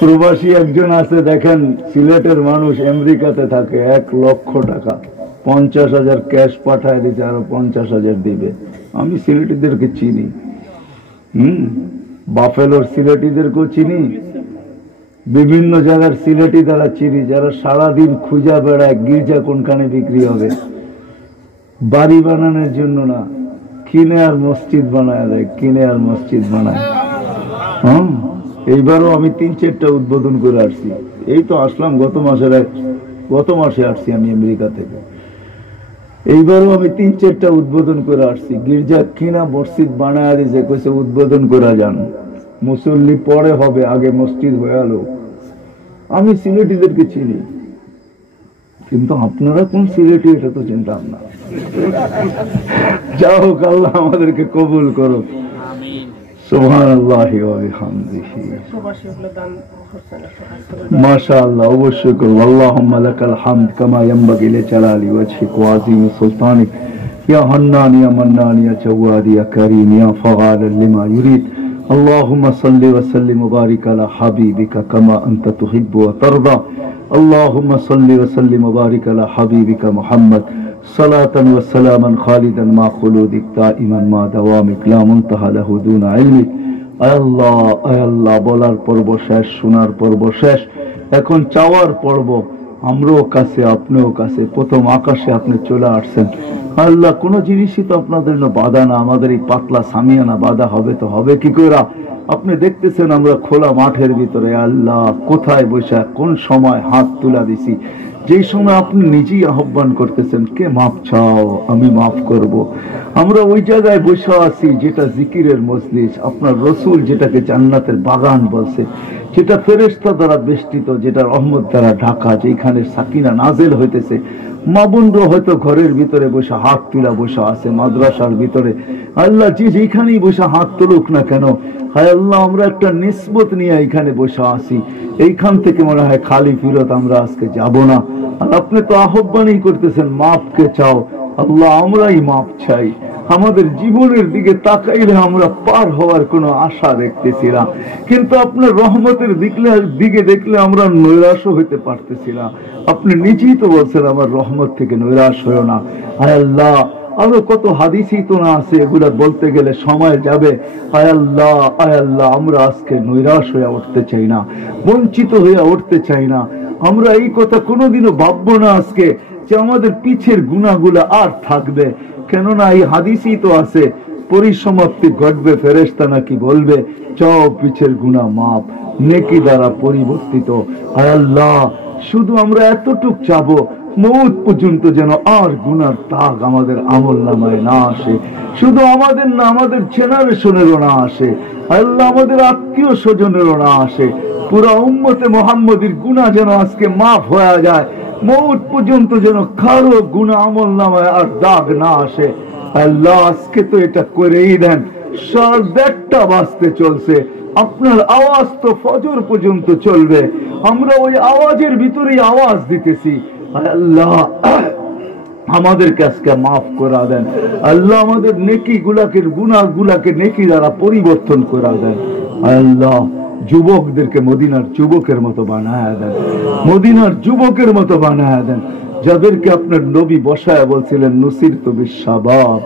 প্রবাসী একজন আছে দেখেন, সিলেটের মানুষ আমেরিকাতে থাকে, 1 লক্ষ টাকা 50,000 ক্যাশ পাঠায় দিচ্ছে, আরো 50,000 দিবে। আমি সিলেটিদেরকে চিনি, বাফেলোর সিলেটিদেরকেও চিনি, বিভিন্ন জায়গার সিলেটি দ্বারা চিনি, যারা সারাদিন খুঁজা বেড়ায় গির্জা কোনখানে বিক্রি হবে, বাড়ি বানানোর জন্য না, কিনে আর মসজিদ বানায় দেয়, কিনে আর মসজিদ বানায়। এইবারও আমি 3-4টা উদ্বোধন করে আসছি, এই তো আসলাম গত মাসে আসছি আমি আমেরিকা থেকে। এইবারও আমি 3-4টা উদ্বোধন করে আসছি, গির্জা কিনা মসজিদ বানায় দিয়েছে, কইছে উদ্বোধন করা যান, মুসল্লি পরে হবে, আগে মসজিদ হয়ে গেল। আমি সিলেটিদেরকে চিনি, কিন্তু আপনারা কোন সিলেটি এটা তো চিনতাম না। যা হোক, আল্লাহ আমাদেরকে কবুল করো। সুবহানাল্লাহি ওয়া বিহামদিহি। মাশাআল্লাহ, অবশ্যই করব। আল্লাহুম্মা লাকাল হামদ কামা ইয়ানবাগি লিজালালি ওয়াজহিক ওয়া আযীমি সুলতানিক ইয়া হান্নান ইয়া মান্নান ইয়া জাওয়াদ ইয়া কারীম ইয়া ফাআলান লিমা ইউরিদ। اللهم صل وسلم وبارك على حبيبك كما أنت تحب وترضى. اللهم صل وسلم وبارك على حبيبك محمد صلاة وسلاما خالدا مع خلودك دائما مع دوامك لا منتهى له دون علمك. আয় আল্লাহ, বলার পর্ব শেষ, শোনার পর্ব শেষ, এখন চাওয়ার পর্ব। আমরাও কাছে, আপনিও কাছে, প্রথম আকাশে আপনি চলে আসছেন। আল্লাহ, কোন জিনিসই তো আপনাদের বাধা না, আমাদের এই পাতলা সামিয়ানা বাধা হবে তো হবে কি করে? আপনি দেখতেছেন আমরা খোলা মাঠের ভিতরে, আল্লাহ কোথায় বসে কোন সময় হাত তুলা দিছি, যেই সময় আপনি নিজেই আহ্বান করতেছেন, কে মাফ চাও, আমি মাফ করব। আমরা ওই জায়গায় বসে আছি যেটা জিকিরের মজলিস, আপনার রসুল যেটাকে জান্নাতের বাগান বলছে, যেটা ফেরেশতা দ্বারা বেষ্টিত, যেটা রহমত দ্বারা ঢাকা, যেখানে সাকিনা নাজেল হইতেছে। মা বোনরা হয়তো ঘরের ভিতরে বসে হাত তুলা বসে আছে, মাদ্রাসার ভিতরে, আল্লাহ যে যেখানেই বসে হাত তুলুক না কেন, হায় আল্লাহ আমরা একটা নিসবত নিয়ে এখানে বসে আছি, এইখান থেকে মনে হয় খালি ফিরত আমরা আজকে যাব না। আর আপনি তো আহ্বানই করতেছেন, মাফকে চাও। আল্লাহ, আমরাই মাফ চাই। আমাদের জীবনের দিকে তাকাইলে আমরা পার হওয়ার কোনো আশা দেখতেছি না, কিন্তু আপনার রহমতের দিকে দেখলে আমরা নৈরাশ হইতে পারতেছি না। আপনি নিজেই তো বলছেন, আমার রহমত থেকে নৈরাশ হয়েও না। হায় আল্লাহ, আরো কত হাদিসই তো না আছে, এগুলা বলতে গেলে সময় যাবে। আয় আল্লাহ, আমরা আজকে নৈরাশ হয়ে উঠতে চাই না, বঞ্চিত হয়ে উঠতে চাই না। আমরা এই কথা কোনোদিনও ভাববো না আজকে যে আমাদের পিছের গুনাহগুলা আর থাকবে, কেননা এই হাদিসই তো আছে, পরিসমাপ্তি ঘটবে, ফেরেশতা নাকি বলবে, চাও পিছের গুনাহ মাপ, নেকি দ্বারা পরিবর্তিত। আয় আল্লাহ, শুধু আমরা এতটুক চাবো, মৌত পর্যন্ত যেন আর গুনার দাগ আমাদের আমল নামায় না আসে, শুধু আমাদের না, আমাদের জেনারেশনেরও না আসে, আল্লাহ আমাদের আত্মীয় স্বজনেরও না আসে, পুরা উম্মতে মুহাম্মদীর গুনাহ যেন আজকে মাফ হয়ে যায়, মৌত পর্যন্ত যেন কারো গুনাহ আমল নামায় আর দাগ না আসে। আল্লাহ, আজকে তো এটা করেই দেন। সারা দেড়টা বাজতে চলছে, আপনার আওয়াজ তো ফজর পর্যন্ত চলবে, আমরা ওই আওয়াজের ভিতরেই আওয়াজ দিতেছি। আল্লাহ, আমাদেরকে আজকে মাফ করা দেন। আল্লাহ, আমাদের নেকি গুলাকে, গুনাহ গুলাকে নেকি দ্বারা পরিবর্তন করা দেন। আল্লাহ, যুবকদেরকে মদিনার যুবকের মতো বানায় দেন, মদিনার যুবকের মতো বানায় দেন, যাদেরকে আপনার নবী বসায় বলছিলেন নুসিরতু বিশ-শাবাব।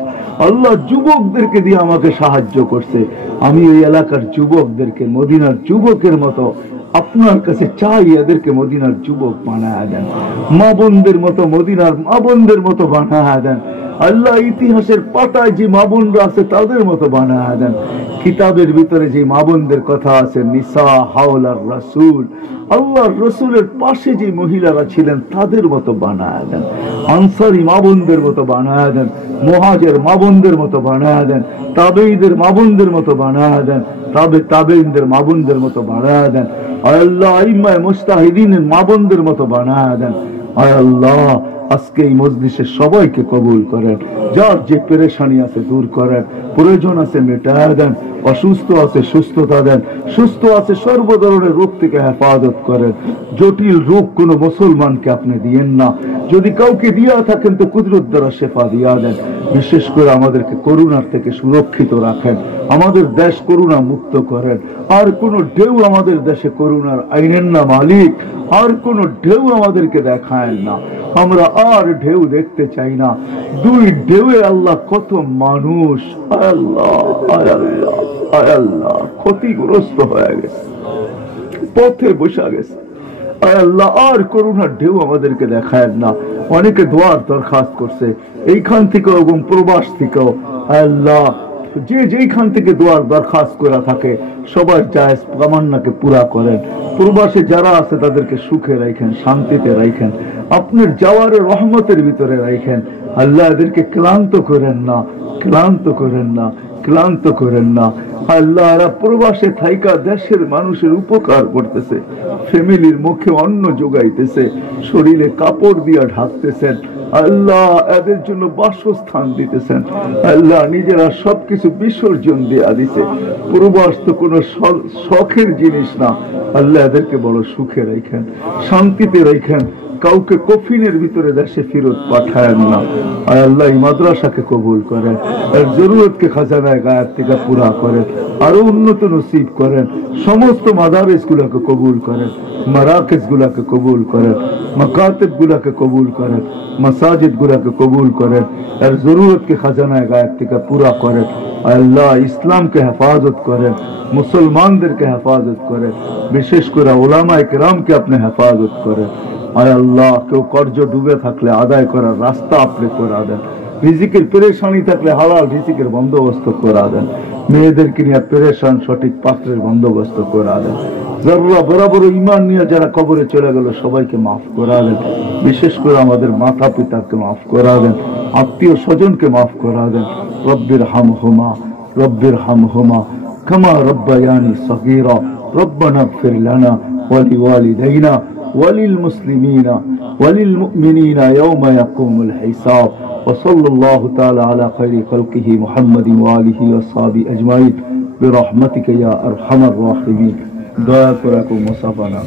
আল্লাহ, যুবকদেরকে দিয়ে আমাকে সাহায্য করছে, আমি ওই এলাকার যুবকদেরকে মদিনার যুবকের মতো আপনার কাছে চাই, এদেরকে মদিনার যুবক বানায় দেন, মা বোনদের মতো মদিনার মা বোনদের মতো বানায় দেন। আল্লাহ, ইতিহাসের পাতায় যে মা বোনরা আছে তাদের মতো বানায় দেন, কিতাবের ভিতরে যে মা বোনদের কথা আছে, নিসা হাওলার রাসূল, আল্লাহর রসুলের পাশে যে মহিলারা ছিলেন তাদের মতো বানায় দেন, আনসারী মা বোনদের মতো বানায় দেন, মুহাজির মা বোনদের মতো বানায় দেন, তাবেঈদের মা বোনদের মতো বানায় দেন, তাবেঈদের মা বোনদের মতো বানায় দেন। আয় আল্লাহ, আইম্মায়ে মুজতাহিদিনের মা বোনদের মতো বানায় দেন। আয় আল্লাহ, আজকে এই মজলিসে সবাইকে কবুল করেন, যার যে পেরেশানি আছে দূর করেন, প্রয়োজন আছে মেটায় দেন, অসুস্থ আছে সুস্থতা দেন, সুস্থ আছে সর্ব ধরনের রোগ থেকে হেফাজত করেন। জটিল রোগ কোন মুসলমানকে আপনি দিয়েন না, যদি কাউকে দিয়া থাকেন তো কুদরত দ্বারা শেফা দিয়া দেন। বিশেষ করে আমাদেরকে করোনার থেকে সুরক্ষিত রাখেন, আমাদের দেশ করোনা মুক্ত করেন। আর কোন ঢেউ আমাদের দেশে করোনার আইনেন না মালিক, আর কোন ঢেউ আমাদেরকে দেখায় না, আমরা আর ঢেউ দেখতে চাই না। দুই ঢেউয়ে আল্লাহ কত মানুষ আল্লাহ আল্লাহ আল্লাহ ক্ষতিগ্রস্ত হয়ে গেছে, পথে বসে গেছে। আল্লাহ আর করোনার ঢেউ আমাদেরকে দেখায় না। অনেকে দোয়ার দরখাস্ত করছে এইখান থেকে এবং প্রবাস থেকেও। আল্লাহ যে যেখান থেকে দোয়ার দরখাস্ত করা থাকে সবার জায়েজ তামান্নাকে পুরা করেন। প্রবাসে যারা আছে তাদেরকে সুখে রাখেন, শান্তিতে রাখেন, আপনার যাওয়ারের রহমতের ভিতরে রাখেন। আল্লাহ এদেরকে ক্লান্ত করেন না, ক্লান্ত করেন না, ক্লান্ত করেন না। আল্লাহ এরা প্রবাসে থাইকা দেশের মানুষের উপকার করতেছে, ফ্যামিলির মুখে অন্ন যোগাইতেছে, শরীরে কাপড় দিয়া ঢাকতেছেন। আল্লাহ এদের জন্য বাসস্থান দিতেছেন। আল্লাহ নিজেরা সবকিছু বিসর্জন দিয়া দিছে। প্রবাস তো কোনো শখের জিনিস না। আল্লাহ এদেরকে বড় সুখে রাখেন, শান্তিতে রাখেন, কাউকে কফিনের ভিতরে দেশে ফেরত পাঠায়েন না। আর আল্লাহ এই মাদ্রাসাকে কবুল করেন, এর জরুরতকে খাজানায় গায়েব থেকে পুরা করেন, আরো উন্নত নসিব করেন। সমস্ত মাদারিস গুলাকে কবুল করেন, মারাকিজ গুলাকে কবুল করেন, মাকাতিব গুলাকে কবুল করেন, মাসাজিদ গুলাকে কবুল করেন, এর জরুরতকে খাজানায় গায়েব থেকে পুরা করেন। আল্লাহ ইসলামকে হেফাজত করেন, মুসলমানদেরকে হেফাজত করেন, বিশেষ করে উলামায়ে কিরামকে আপনি হেফাজত করেন। আয় আল্লাহ কেউ কর্জ ডুবে থাকলে আদায় করার রাস্তা আপনি করা দেন, রিজিকের পেরেশানি থাকলে হালাল রিজিকের বন্দোবস্ত করা দেন, মেয়েদেরকে নিয়ে পেরেশান সঠিক পাত্রের বন্দোবস্ত করা দেন। যারা বরাবর ইমান নিয়ে যারা কবরে চলে গেল সবাইকে মাফ করা দেন, বিশেষ করে আমাদের মাতা পিতাকে মাফ করা দেন, আত্মীয় স্বজনকে মাফ করা দেন। রব্বির হামহুমা রব্বির হামহুমা কামা রব্বায়ানি সগীরা রব্বানা ইগফির লানা ওয়া লিওয়ালিদাইনা وللمسلمين وللمؤمنين يوم يقوم الحساب وصلى الله تعالى على خير خلقه محمد وآله وصحبه أجمعين برحمتك يا أرحم الراحمين. دعاء كراكم مصافنا.